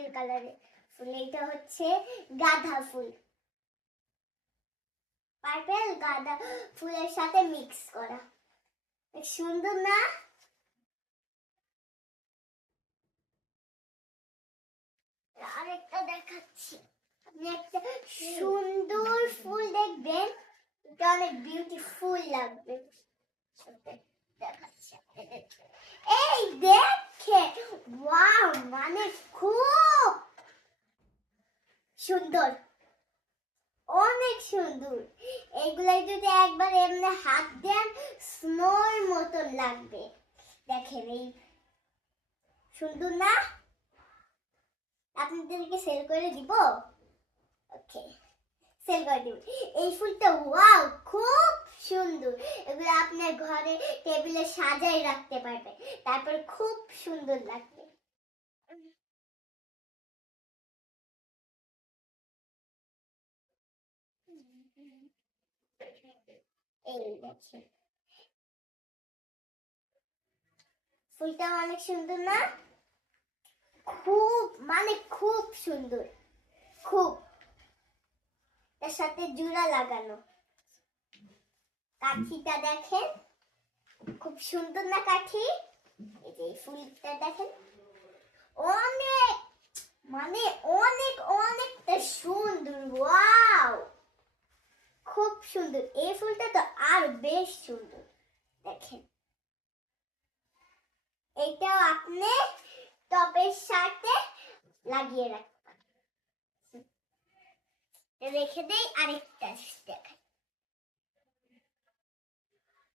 Purple কালারের ফুল। এটা হচ্ছে গাঁদা ফুল, পার্পল গাঁদা ফুলের সাথে মিক্স করা। সুন্দর না? আরেকটা দেখাচ্ছি, আপনি একটা সুন্দর ফুল দেখবেন, এটা অনেক বিউটিফুল লাগবে। দেখাচ্ছি, এই দেখে, ওয়াও, মানে খুব সুন্দর, অনেক সুন্দর। এগুলাই যদি একবার এমনি হাত দেন স্নোর মতন লাগবে। দেখেন এই সুন্দর না? আপনাদেরকে সেল করে দিব। ওকে, সেল করে দিব। এই ফুলটা ওয়াও, খুব সুন্দর। এগুলো আপনার ঘরে টেবিলে সাজাই রাখতে পারবেন, তারপর খুব সুন্দর লাগবে। এই দেখেন, ফুলটা অনেক সুন্দর না? খুব, মানে খুব সুন্দর, খুব। এর সাথে জোড়া লাগানো। কাঠিটা দেখেন, খুব সুন্দর না কাঠি? এই যে ফুলটা দেখেন, অনেক, মানে অনেক অনেকটা সুন্দর। ওয়াও, খুব সুন্দর। এই ফুলটা তো আর বেশ সুন্দর। দেখেন, এটাও আপনি টপের সাথে লাগিয়ে রাখতে পারেন। রেখে দেই, আরেকটা দেখাই।